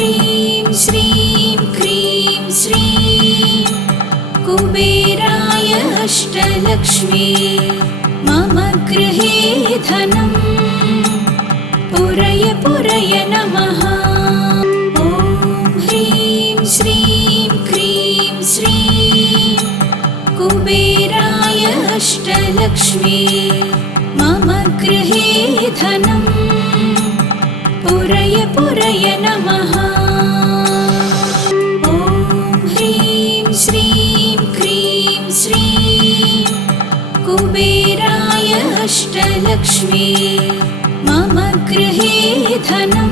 ह्रीं श्रीं क्रीं श्रीं कुबेराय अष्टलक्ष्मी मम गृहे धनं पुरय पुरय नमः। ॐ ह्रीं श्रीं क्रीं श्रीं कुबेराय अष्टलक्ष्मी मम गृहे धनं पुरय पुरय नमः। ॐ ह्रीं श्रीं क्रीं श्रीं कुबेराय अष्टलक्ष्मी मम गृहे धनं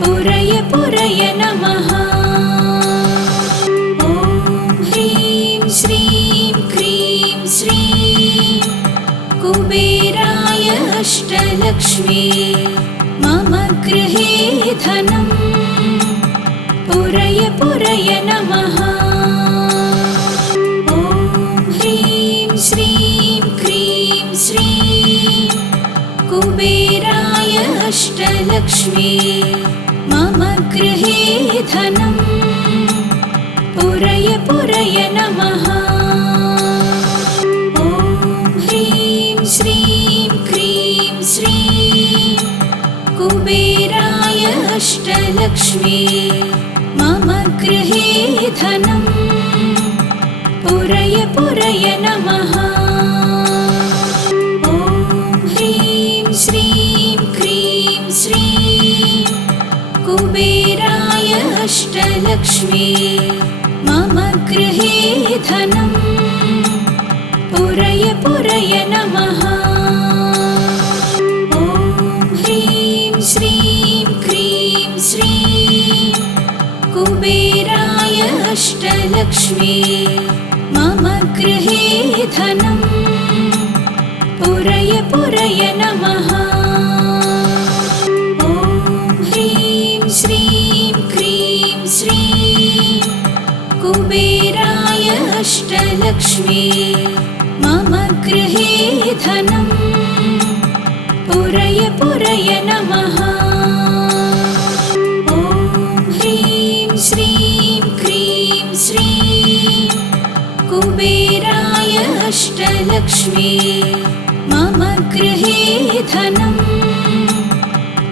पुरय पुरय नमः। ॐ ह्रीं श्रीं क्रीं श्रीं कुबेराय अष्टलक्ष्मी मम गृहे धनं पुरय पुरय नमः। ॐ ह्रीं श्रीं क्रीं श्रीं कुबेराय अष्टलक्ष्मी मम गृहे धनं पुरय पुरय नमः। ॐ ह्रीं श्रीं क्रीं श्रीं कुबेराय अष्टलक्ष्मी मम गृहे धनं पुरय पुरय नमः। ॐ ह्रीं श्रीं क्रीं श्रीं कुबेराय अष्टलक्ष्मी मम गृहे धनं पुरय पुरय नमः। ॐ ह्रीं श्रीं क्रीं श्रीं कुबेराय अष्टलक्ष्मी मम गृहे धनं पुरय पुरय नमः। ॐ ह्रीं श्रीं क्रीं श्रीं कुबेराय अष्टलक्ष्मी मम गृहे धनं पुरय पुरय नमः। ॐ ह्रीं श्रीं क्रीं श्रीं कुबेराय अष्टलक्ष्मी मम गृहे धनं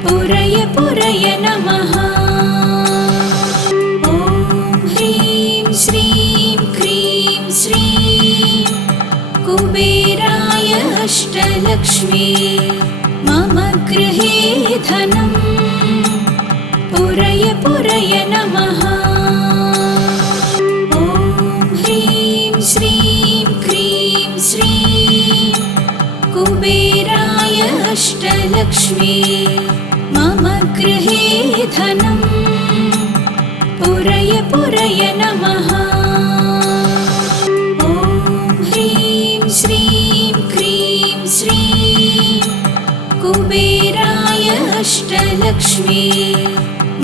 पुरय पुरय नमः। ॐ ह्रीं श्रीं क्रीं श्रीं कुबेराय अष्टलक्ष्मी मम गृहे धनं पुरय पुरय नमः। ॐ ह्रीं श्रीं क्रीं श्रीं कुबेराय अष्टलक्ष्मी मम गृहे धनं पुरय पुरय नमः। ॐ ह्रीं श्रीं क्रीं श्रीं कुबेराय अष्टलक्ष्मी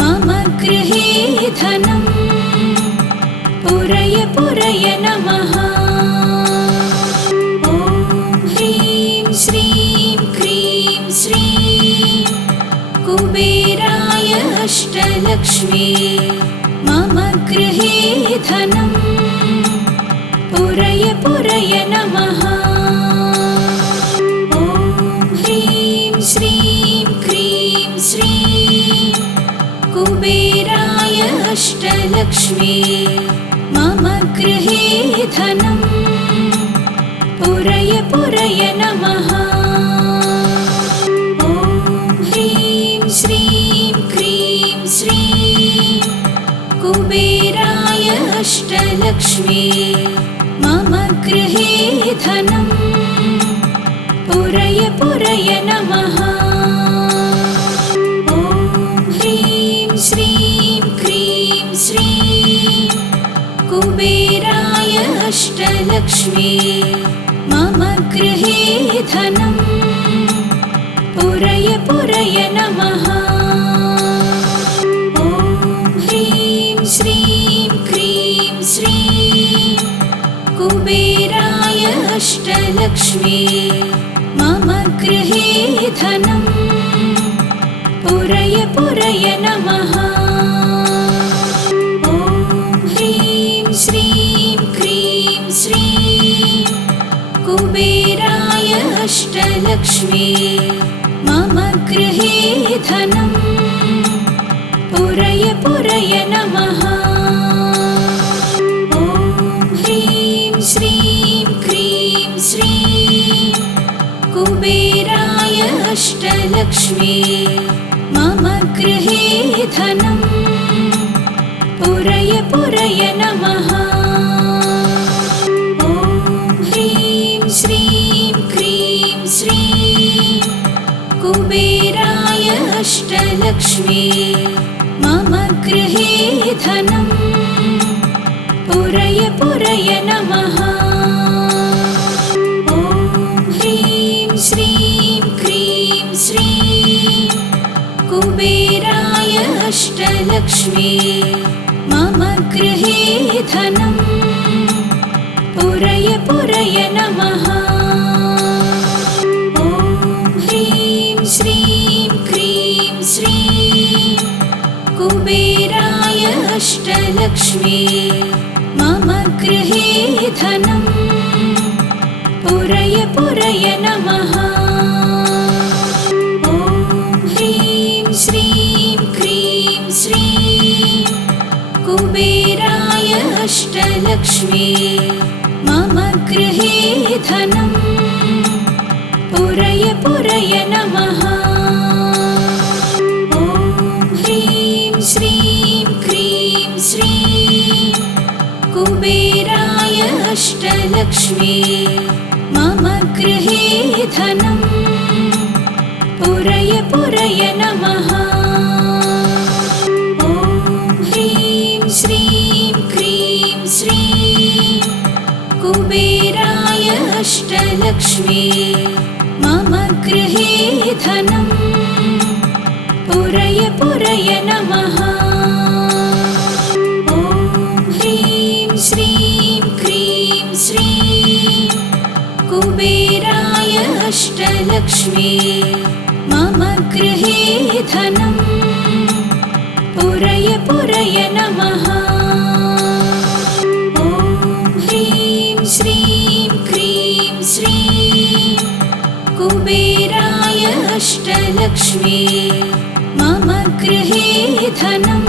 मम गृहे धनं पुरय पुरय नमः। ॐ ह्रीं श्रीं क्रीं श्रीं कुबेराय अष्टलक्ष्मी मम गृहे धनं पुरय पुरय नमः। ॐ ह्रीं श्रीं क्रीं श्रीं कुबेराय अष्टलक्ष्मी मम गृहे धनं पुरय पुरय नमः। ॐ ह्रीं श्रीं क्रीं श्रीं कुबेराय अष्टलक्ष्मी मम गृहे धनं पुरय पुरय नमः। ॐ ह्रीं श्रीं क्रीं श्रीं कुबेराय अष्टलक्ष्मी मम गृहे धनं पुरय पुरय नमः। ॐ ह्रीं श्रीं क्रीं श्रीं कुबेराय अष्टलक्ष्मी मम गृहे धनं पुरय पुरय नमः। ॐ ह्रीं श्रीं क्रीं श्रीं कुबेराय अष्टलक्ष्मी मम गृहे धनम् पुरय पुरय नमः। ॐ ह्रीं श्रीं क्रीं श्रीं कुबेराय अष्टलक्ष्मी मम गृहे धनम् पुरय पुरय नमः। ॐ ह्रीं श्रीं क्रीं श्रीं कुबेराय अष्टलक्ष्मी मम गृहे धनम् पुरय पुरय नमः। ॐ ह्रीं श्रीं क्रीं श्रीं कुबेराय अष्टलक्ष्मी मम गृहे धनम् पुरय पुरय नमः। ॐ ह्रीं श्रीं क्रीं श्रीं कुबेराय अष्टलक्ष्मी मम गृहे धनम् पुरय पुरय नमः। ॐ ह्रीं श्रीं क्रीं श्रीं कुबेराय अष्टलक्ष्मी मम गृहे धनम् पुरय पुरय नमः। ॐ ह्रीं श्रीं क्रीं श्रीं कुबेराय अष्टलक्ष्मी मम गृहे धनम् पुरय पुरय नमः। ॐ ह्रीं श्रीं क्रीं श्रीं कुबेराय अष्टलक्ष्मी मम गृहे धनम् पुरय पुरय नमः। ॐ ह्रीं श्रीं क्रीं श्रीं कुबेराय अष्टलक्ष्मी मम गृहे धनम् पुरय पुरय नमः। ॐ ह्रीं श्रीं क्रीं श्रीं कुबेराय अष्टलक्ष्मी मम गृहे धनम्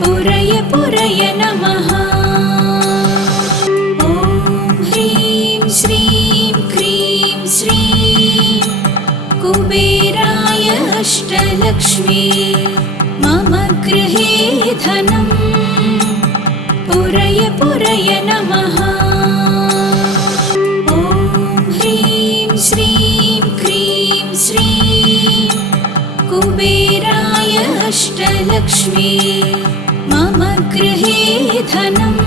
पुरय पुरय नमः। ॐ ह्रीं श्रीं क्रीं श्रीं कुबेराय अष्टलक्ष्मी मम गृहे धनम् पुरय पुरय नमः। ॐ ह्रीं श्रीं क्रीं श्रीं कुबेराय अष्टलक्ष्मी मम गृहे धनम्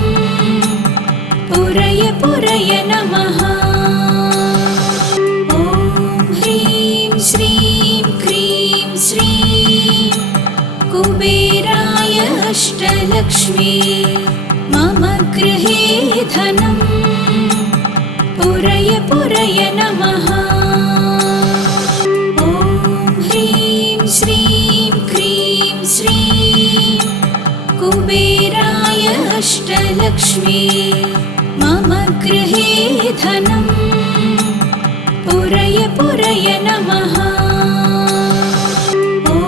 पुरय पुरय नमः। ॐ ह्रीं श्रीं क्रीं श्रीं कुबेराय अष्टलक्ष्मी मम गृहे धनम् पुरय पुरय नमः। ॐ ह्रीं श्रीं क्रीं श्रीं कुबेराय अष्टलक्ष्मी मम गृहे धनम् पुरय पुरय नमः। ॐ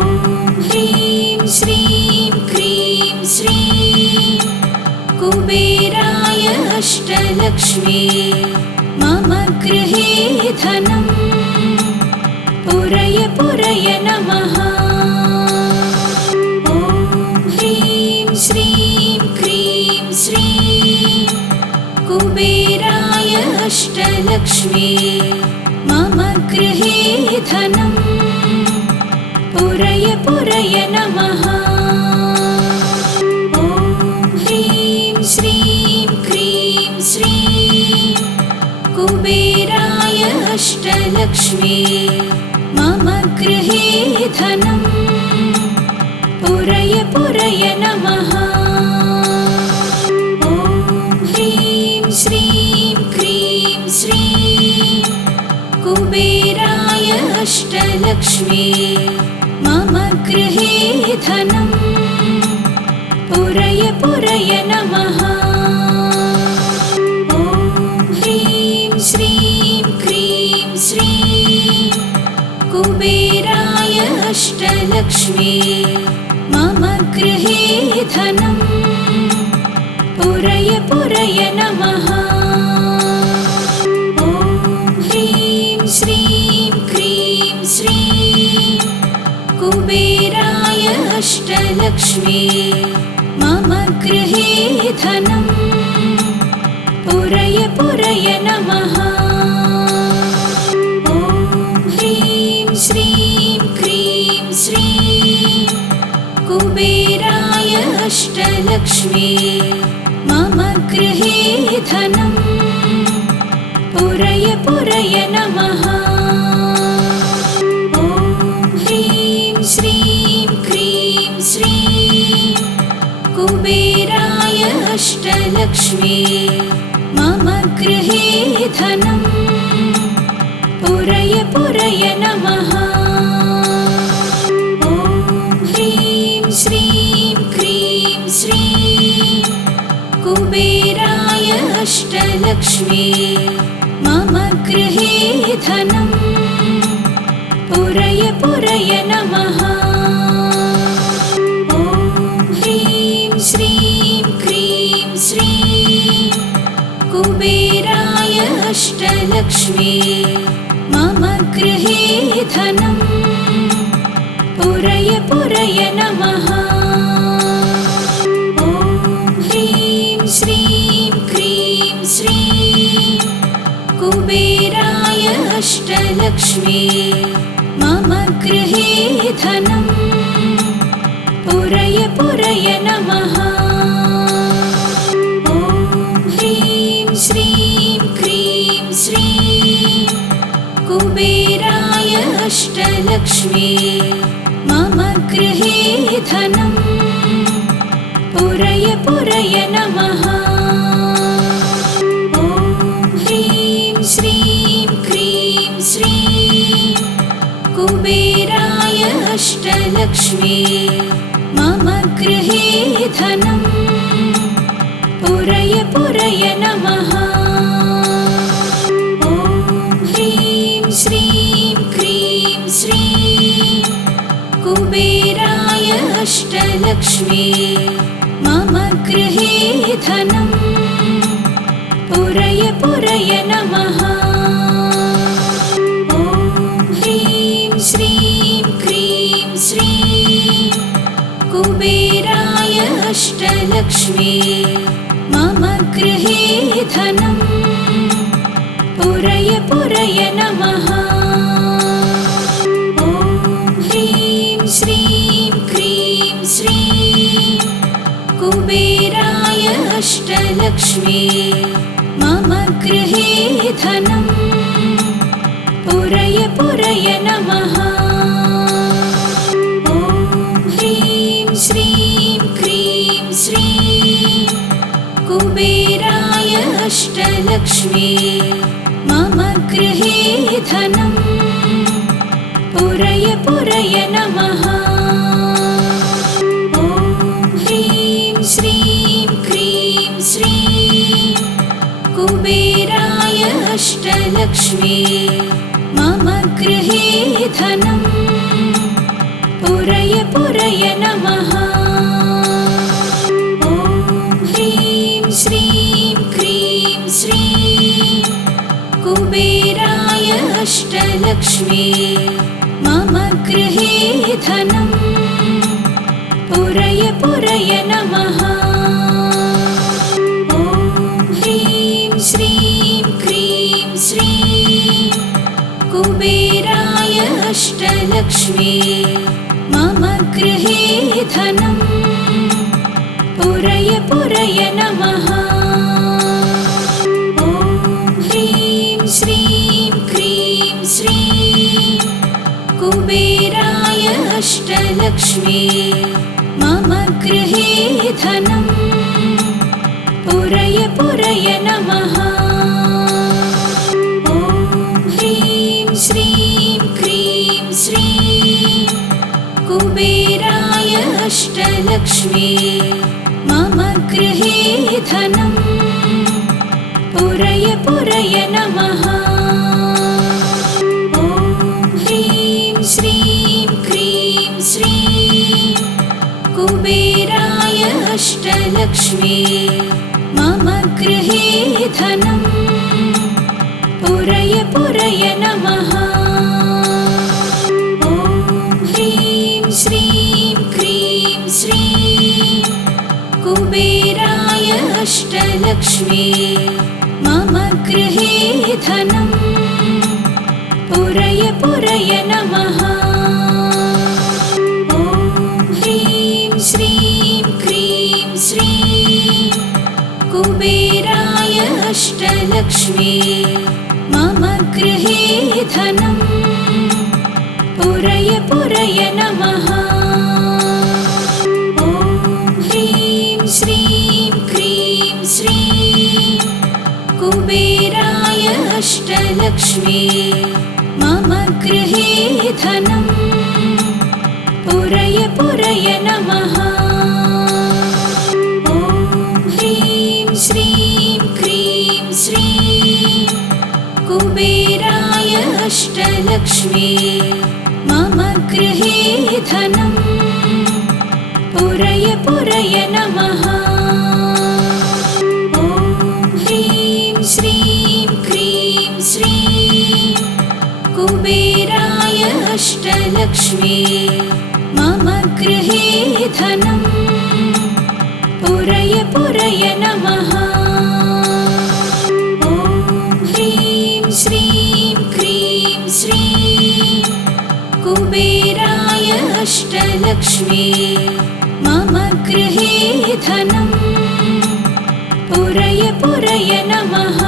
ह्रीं श्रीं क्रीं श्रीं कुबेराय अष्टलक्ष्मी मम गृहे धनम् पुरय पुरय नमः। ॐ ह्रीं श्रीं क्रीं श्रीं कुबेराय अष्टलक्ष्मी मम गृहे धनम् पुरय पुरय नमः। ॐ ह्रीं श्रीं क्रीं श्रीं कुबेराय अष्टलक्ष्मी मम गृहे धनम् पुरय पुरय नमः। ॐ ह्रीं श्रीं क्रीं श्रीं कुबेराय अष्टलक्ष्मी मम गृहे धनं पुरय पुरय नमः। ॐ ह्रीं श्रीं क्रीं श्रीं कुबेराय अष्टलक्ष्मी मम गृहे धनं पुरय पुरय नमः। ॐ ह्रीं श्रीं क्रीं श्रीं कुबेराय अष्टलक्ष्मी मम गृहे धनं पुरय पुरय नमः। ॐ ह्रीं श्रीं क्रीं श्रीं कुबेराय अष्टलक्ष्मी मम गृहे धनं पुरय पुरय नमः। ॐ ह्रीं श्रीं क्रीं श्रीं कुबेराय अष्टलक्ष्मी मम गृहे धनं पुरय पुरय नमः। ॐ ह्रीं श्रीं क्रीं श्रीं कुबेराय अष्टलक्ष्मी मम गृहे धनं पुरय पुरय नमः। ॐ ह्रीं श्रीं क्रीं श्रीं कुबेराय अष्टलक्ष्मी मम गृहे धनं पुरय पुरय नमः। ॐ ह्रीं श्रीं क्रीं श्रीं कुबेराय अष्टलक्ष्मी मम गृहे धनं पुरय पुरय नमः। ॐ ह्रीं श्रीं क्रीं श्रीं कुबेराय अष्टलक्ष्मी मम गृहे धनं पुरय पुरय नमः। ॐ ह्रीं श्रीं क्रीं श्रीं कुबेराय अष्टलक्ष्मी मम गृहे धनं पुरय पुरय नमः। ॐ ह्रीं श्रीं क्रीं श्रीं कुबेराय अष्टलक्ष्मी मम गृहे धनं पुरय पुरय नमः। ॐ ह्रीं श्रीं क्रीं श्रीं कुबेराय अष्टलक्ष्मी मम गृहे धनं पुरय पुरय नमः। ॐ ह्रीं श्रीं क्रीं श्रीं कुबेराय अष्टलक्ष्मी मम गृहे धनं पुरय पुरय नमः। ॐ ह्रीं श्रीं क्रीं श्रीं कुबेराय अष्टलक्ष्मी मम गृहे धनं पुरय पुरय नमः। ॐ ह्रीं श्रीं क्रीं श्रीं कुबेराय अष्टलक्ष्मी मम गृहे धनं पुरय पुरय नमः। ॐ ह्रीं श्रीं क्रीं श्रीं कुबेराय अष्टलक्ष्मी मम गृहे धनं पुरय पुरय नमः। ॐ ह्रीं श्रीं क्रीं श्रीं कुबेराय अष्टलक्ष्मी मम गृहे धनं पुरय पुरय नमः। ॐ ह्रीं श्रीं क्रीं श्रीं कुबेराय अष्टलक्ष्मी मम गृहे धनं पुरय पुरय नमः। ॐ ह्रीं श्रीं क्रीं श्रीं कुबेराय अष्टलक्ष्मी मम गृहे धनम् पुरय पुरय नमः। ॐ ह्रीं श्रीं क्रीं श्रीं कुबेराय अष्टलक्ष्मी मम गृहे धनम् पुरय पुरय नमः। ॐ ह्रीं श्रीं क्रीं श्रीं कुबेराय अष्टलक्ष्मी मम गृहे धनम् पुरय पुरय नमः। ॐ ह्रीं श्रीं क्रीं श्रीं कुबेराय अष्टलक्ष्मी मम गृहे धनम् पुरय पुरय नमः। ॐ ह्रीं श्रीं क्रीं श्रीं कुबेराय अष्टलक्ष्मी मम गृहे धनम् पुरय पुरय नमः। ॐ ह्रीं श्रीं क्रीं श्रीं कुबेराय अष्टलक्ष्मी मम गृहे धनम् पुरय पुरय नमः। ॐ ह्रीं श्रीं क्रीं श्रीं कुबेराय अष्टलक्ष्मी मम गृहे धनम् पुरय पुरय नमः। ॐ ह्रीं श्रीं क्रीं श्रीं कुबेराय अष्टलक्ष्मी मम गृहे धनम् पुरय पुरय नमः।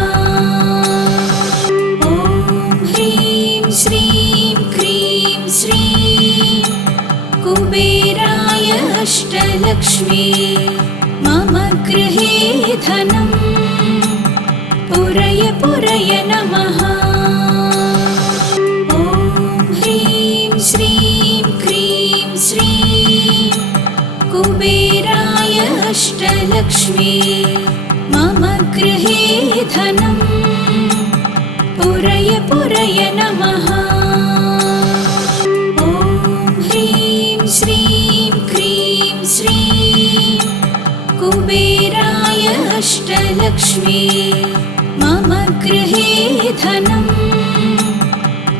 ॐ ह्रीं श्रीं क्रीं श्रीं कुबेराय अष्टलक्ष्मी मम गृहे धनम् पुरय पुरय नमः। ॐ ह्रीं श्रीं क्रीं श्रीं कुबेराय अष्टलक्ष्मी मम गृहे धनम् पुरय पुरय नमः। ॐ ह्रीं श्रीं क्रीं श्रीं कुबेराय अष्टलक्ष्मी मम गृहे धनम्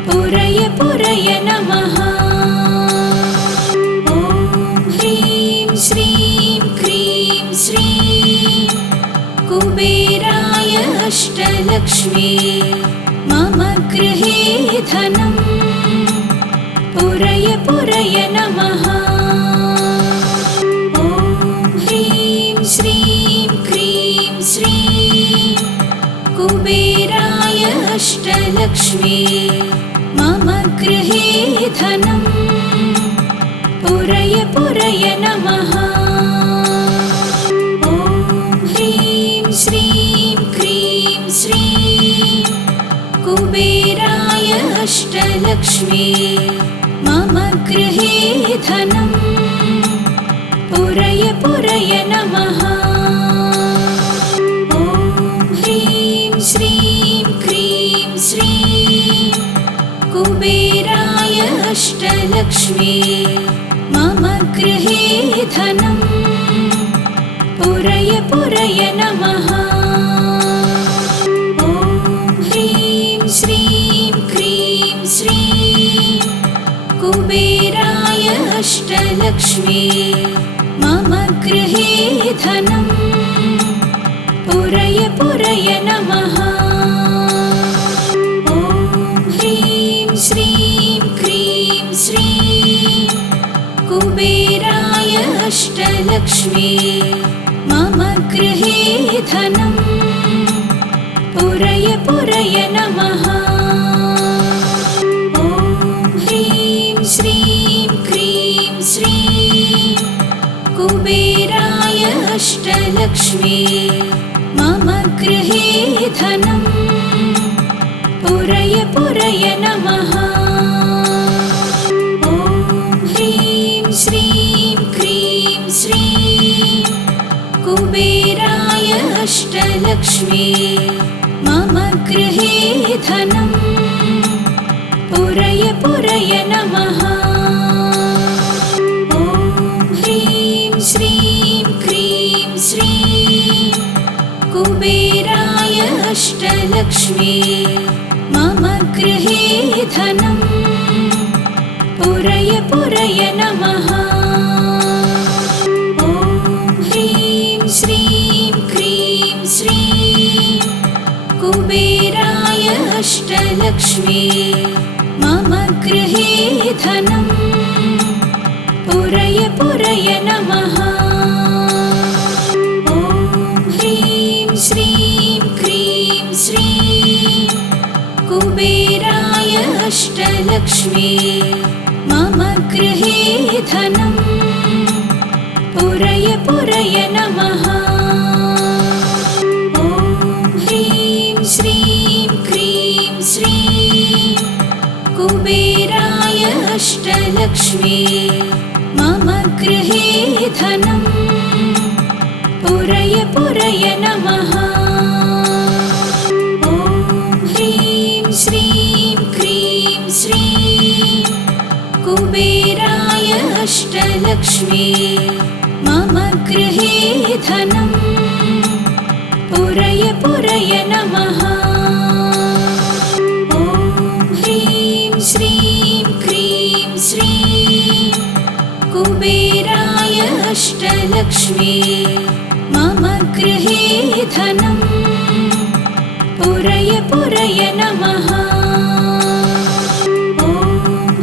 पुरय पुरय नमः। ॐ ह्रीं श्रीं क्रीं श्रीं कुबेराय अष्टलक्ष्मी मम गृहे धनम् पुरय पुरय नमः। ॐ ह्रीं श्रीं क्रीं श्रीं कुबेराय अष्टलक्ष्मी मम गृहे धनम् पुरय पुरय नमः। ॐ ह्रीं श्रीं क्रीं श्रीं कुबेराय अष्टलक्ष्मी मम गृहे धनम् पुरय पुरय नमः। ॐ ह्रीं श्रीं क्रीं श्रीं कुबेराय अष्टलक्ष्मी मम गृहे धनम् पुरय पुरय नमः। ॐ ह्रीं श्रीं क्रीं श्रीं कुबेराय अष्टलक्ष्मी मम गृहे धनम् पुरय पुरय नमः। ॐ ह्रीं श्रीं क्रीं श्रीं कुबेराय अष्टलक्ष्मी मम गृहे धनम् पुरय पुरय नमः। ॐ ह्रीं श्रीं क्रीं श्रीं कुबेराय अष्टलक्ष्मी मम गृहे धनम् पुरय पुरय नमः। ॐ ह्रीं श्रीं क्रीं श्रीं कुबेराय अष्टलक्ष्मी मम गृहे धनं पुरय पुरय नमः। ॐ ह्रीं श्रीं क्रीं श्रीं कुबेराय अष्टलक्ष्मी मम गृहे धनं पुरय पुरय नमः। ॐ ह्रीं श्रीं क्रीं श्रीं कुबेराय अष्टलक्ष्मी मम गृहे धनं पुरय पुरय नमः। ॐ ह्रीं श्रीं क्रीं श्रीं कुबेराय अष्टलक्ष्मी मम गृहे धनं पुरय पुरय नमः। ॐ ह्रीं श्रीं क्रीं श्रीं कुबेराय अष्टलक्ष्मी मम गृहे धनं पुरय पुरय नमः। ॐ ह्रीं श्रीं क्रीं श्रीं कुबेराय अष्टलक्ष्मी मम गृहे धनं पुरय पुरय नमः। ॐ ह्रीं श्रीं क्रीं श्रीं कुबेराय अष्टलक्ष्मी मम गृहे धनं पुरय पुरय नमः। ॐ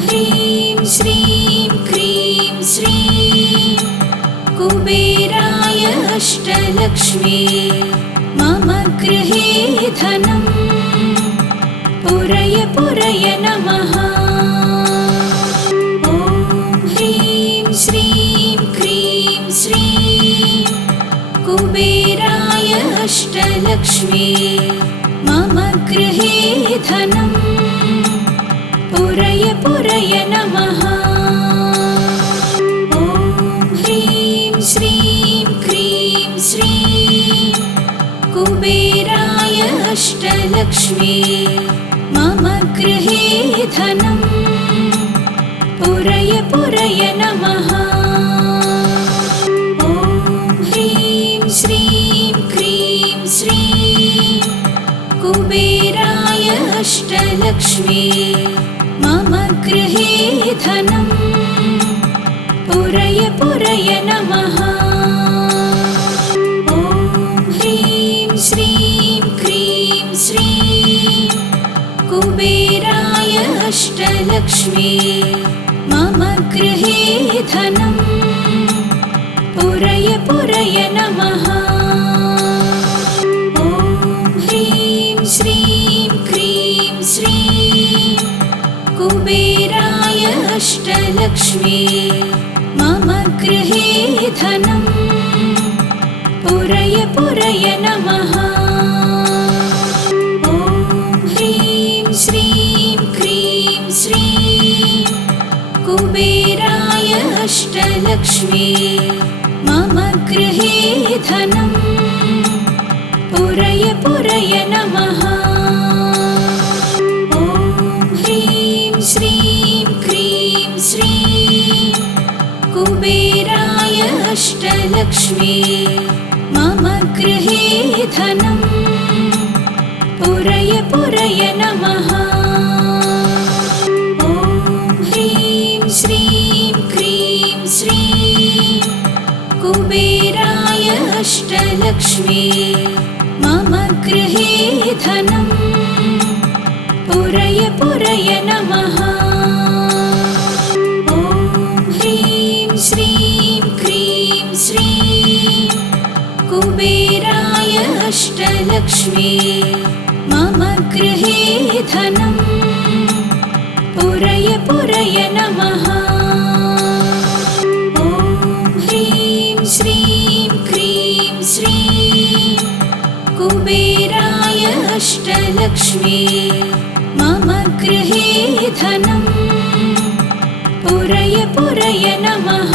ह्रीं श्रीं क्रीं श्रीं कुबेराय अष्टलक्ष्मी मम गृहे धनं पुरय पुरय नमः। ॐ ह्रीं श्रीं क्रीं श्रीं कुबेराय अष्टलक्ष्मी मम गृहे धनं पुरय पुरय नमः। ॐ ह्रीं श्रीं क्रीं श्रीं कुबेराय अष्टलक्ष्मी मम गृहे धनं पुरय पुरय नमः। ॐ ह्रीं श्रीं क्रीं श्रीं कुबेराय अष्टलक्ष्मी मम गृहे धनं पुरय पुरय नमः। ॐ ह्रीं श्रीं क्रीं श्रीं कुबेराय अष्टलक्ष्मी मम गृहे धनं पुरय पुरय नमः। ॐ ह्रीं श्रीं क्रीं श्रीं कुबेराय अष्टलक्ष्मी मम गृहे धनं पुरय पुरय नमः। ॐ ह्रीं श्रीं क्रीं श्रीं कुबेराय अष्टलक्ष्मी मम गृहे धनं पुरय पुरय नमः। ॐ ह्रीं श्रीं क्रीं श्रीं कुबेराय अष्टलक्ष्मी मम गृहे धनं पुरय पुरय नमः। ॐ ह्रीं श्रीं क्रीं श्रीं कुबेराय अष्टलक्ष्मी मम गृहे धनं पुरय पुरय नमः। ॐ ह्रीं श्रीं क्रीं श्रीं कुबेराय अष्टलक्ष्मी मम गृहे धनं पुरय पुरय नमः। ॐ ह्रीं श्रीं क्रीं श्रीं कुबेराय अष्टलक्ष्मी मम गृहे धनं पुरय पुरय नमः।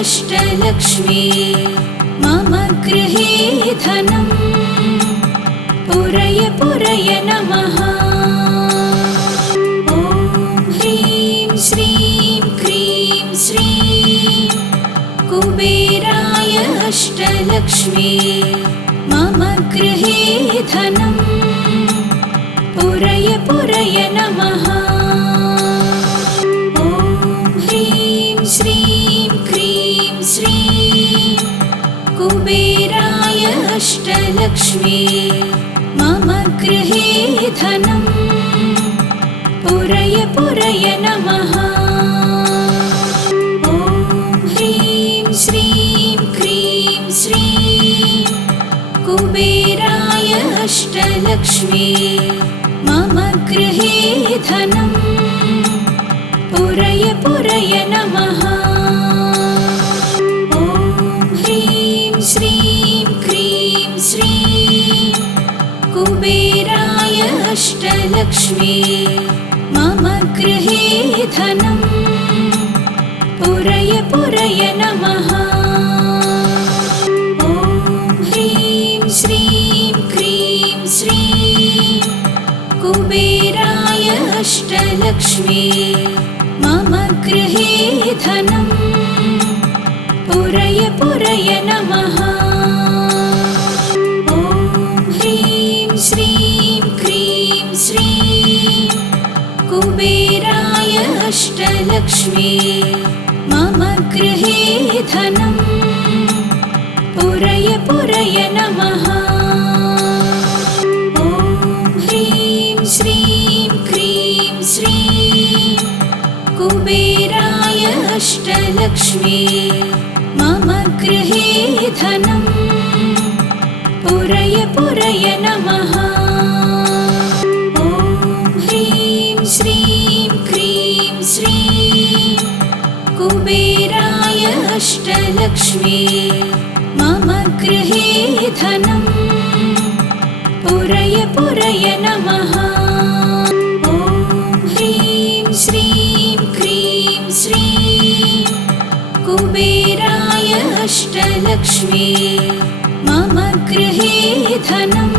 अष्टलक्ष्मी मम गृहे धनं पुरय पुरय नमः। ॐ ह्रीं श्रीं क्रीं श्रीं कुबेराय अष्टलक्ष्मी मम गृहे धनं पुरय पुरय नमः। ॐ ह्रीं श्रीं क्रीं श्रीं कुबेराय अष्टलक्ष्मी मम गृहे धनं पुरय पुरय नमः। ॐ ह्रीं श्रीं क्रीं श्रीं कुबेराय अष्टलक्ष्मी मम गृहे धनं पुरय पुरय नमः। ॐ ह्रीं श्रीं क्रीं श्रीं कुबेराय अष्टलक्ष्मी मम गृहे धनं पुरय पुरय नमः। ॐ ह्रीं श्रीं क्रीं श्रीं कुबेराय अष्टलक्ष्मी मम गृहे धनं पुरय पुरय नमः। ॐ ह्रीं श्रीं क्रीं श्रीं कुबेराय अष्टलक्ष्मी मम गृहे धनं पुरय पुरय नमः। ॐ ह्रीं श्रीं क्रीं श्रीं कुबेराय अष्टलक्ष्मी मम गृहे धनं पुरय पुरय नमः। ॐ ह्रीं श्रीं क्रीं श्रीं कुबेराय अष्टलक्ष्मी मम गृहे धनं पुरय पुरय नमः। ॐ ह्रीं श्रीं क्रीं श्रीं कुबेराय अष्टलक्ष्मी मम गृहे धनं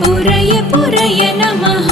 पुरय पुरय नमः।